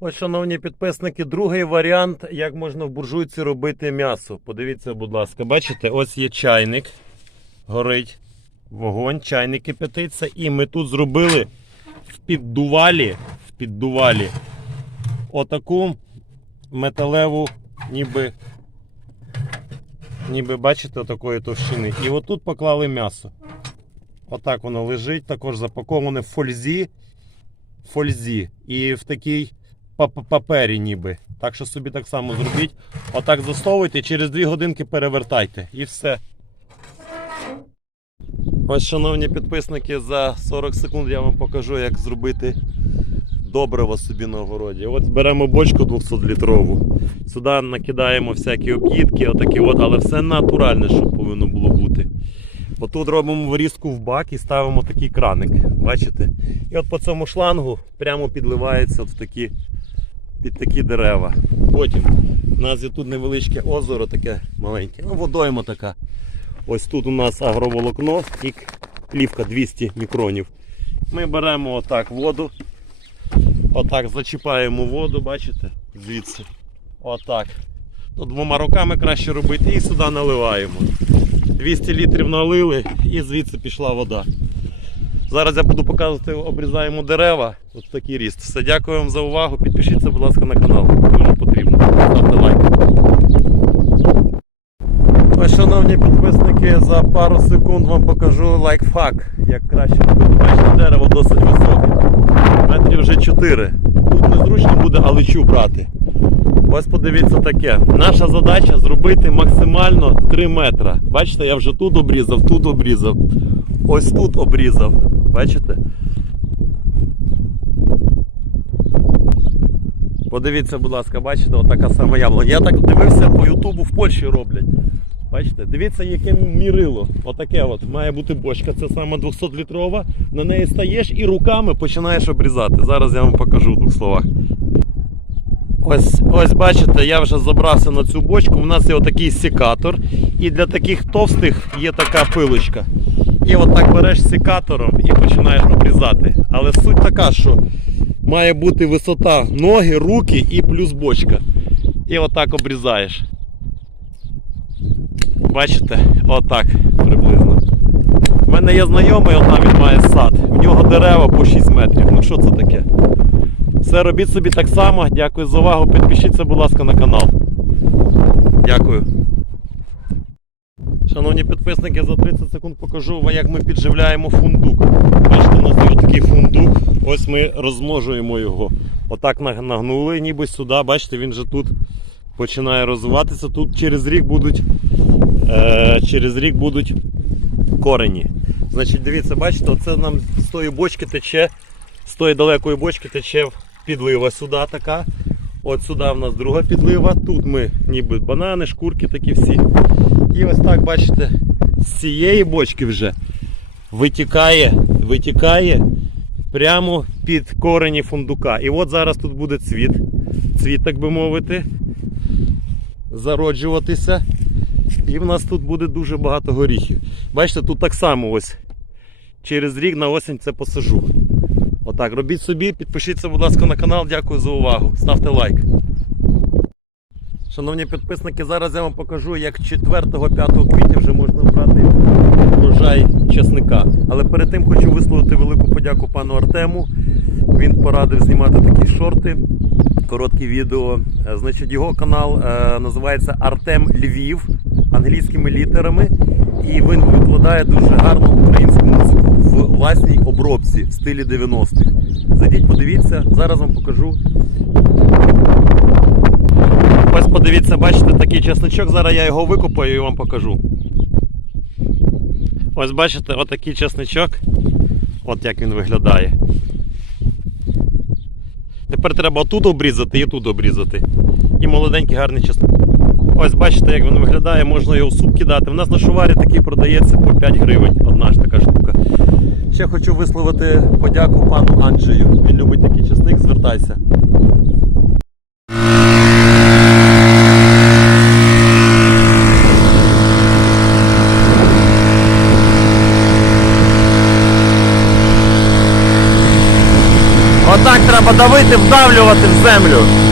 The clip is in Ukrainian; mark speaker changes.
Speaker 1: Ось, шановні підписники, другий варіант, як можна в буржуйці робити м'ясо. Подивіться, будь ласка, бачите, ось є чайник, горить вогонь, чайник кипятиться, і ми тут зробили в піддувалі, в піддувалі отаку металеву, ніби, ніби бачите, такої товщини. І отут поклали м'ясо. Отак воно лежить, також запаковане в фользі. Фользі. І в такій папері ніби. Так що собі так само зробіть. Отак засовуйте, через 2 годинки перевертайте. І все. Ось, шановні підписники, за 40 секунд я вам покажу, як зробити добриво собі на огороді. От беремо бочку 200-літрову. Сюди накидаємо всякі об'їдки, отакі от, але все натуральне, що повинно було бути. Отут робимо вирізку в бак і ставимо такий краник. Бачите? І от по цьому шлангу прямо підливається от в такі, під такі дерева. Потім у нас є тут невеличке озеро таке маленьке, ну водойма така. Ось тут у нас агроволокно і плівка 200 мікронів. Ми беремо отак воду, отак зачіпаємо воду, бачите? Звідси. Отак. То двома руками краще робити і сюди наливаємо. 200 літрів налили і звідси пішла вода. Зараз я буду показувати, обрізаємо дерева. Ось такий ріст. Все, дякую вам за увагу. Підпишіться, будь ласка, на канал. Дуже потрібно. Ставте лайк. Ось, шановні підписники, за пару секунд вам покажу лайфхак, як краще робити. Бачите, дерево досить високе. Метрів вже 4. Тут незручно буде алечу брати. Ось подивіться таке. Наша задача зробити максимально 3 метра. Бачите, я вже тут обрізав, тут обрізав. Ось тут обрізав. Бачите? Подивіться, будь ласка, бачите, отака сама яблуня. Я так дивився по Ютубу в Польщі роблять. Бачите, дивіться, яке мірило. Отаке от має бути бочка. Це саме 200-літрова. На неї стаєш і руками починаєш обрізати. Зараз я вам покажу в двох словах. Ось, ось бачите, я вже забрався на цю бочку. У нас є отакий секатор. І для таких товстих є така пилочка. І отак береш секатором і починаєш обрізати. Але суть така, що має бути висота ноги, руки і плюс бочка. І отак обрізаєш. Бачите? Отак приблизно. У мене є знайомий, одна він має сад. В нього дерева по 6 метрів. Ну що це таке? Все робіть собі так само. Дякую за увагу. Підпишіться, будь ласка, на канал. Дякую. Шановні підписники, за 30 секунд покажу вам, як ми підживляємо фундук. Бачите, у нас є такий фундук. Ось ми розмножуємо його. Отак нагнули, ніби сюди. Бачите, він же тут починає розвиватися. Тут через рік будуть, е, через рік будуть корені. Значить, дивіться, бачите, оце нам з тої бочки тече, з тої далекої бочки тече підлива сюди така. От сюди в нас друга підлива. Тут ми ніби банани, шкурки такі всі. І ось так, бачите, з цієї бочки вже витікає, витікає прямо під корені фундука. І от зараз тут буде цвіт, цвіт, так би мовити, зароджуватися. І в нас тут буде дуже багато горіхів. Бачите, тут так само ось через рік на осінь це посажу. Отак, робіть собі, підпишіться, будь ласка, на канал. Дякую за увагу. Ставте лайк. Шановні підписники, зараз я вам покажу, як 4-5 квітня вже можна брати врожай чесника. Але перед тим хочу висловити велику подяку пану Артему. Він порадив знімати такі шорти, короткі відео. Е, Значить, його канал е, називається Артем Львів англійськими літерами. І він викладає дуже гарну українську музику в власній обробці в стилі 90-х. Зайдіть, подивіться, зараз вам покажу. Ось подивіться, бачите, такий чесничок. Зараз я його викопаю і вам покажу. Ось бачите, отакий чесничок. От як він виглядає. Тепер треба отут обрізати і тут обрізати. І молоденький гарний чесник. Ось бачите, як він виглядає, можна його в суп кидати. У нас на шуварі такий продається по 5 гривень. Одна ж така штука. Ще хочу висловити подяку пану Анджею. Він любить такий чесник, звертайся. Отак треба давити, вдавлювати в землю.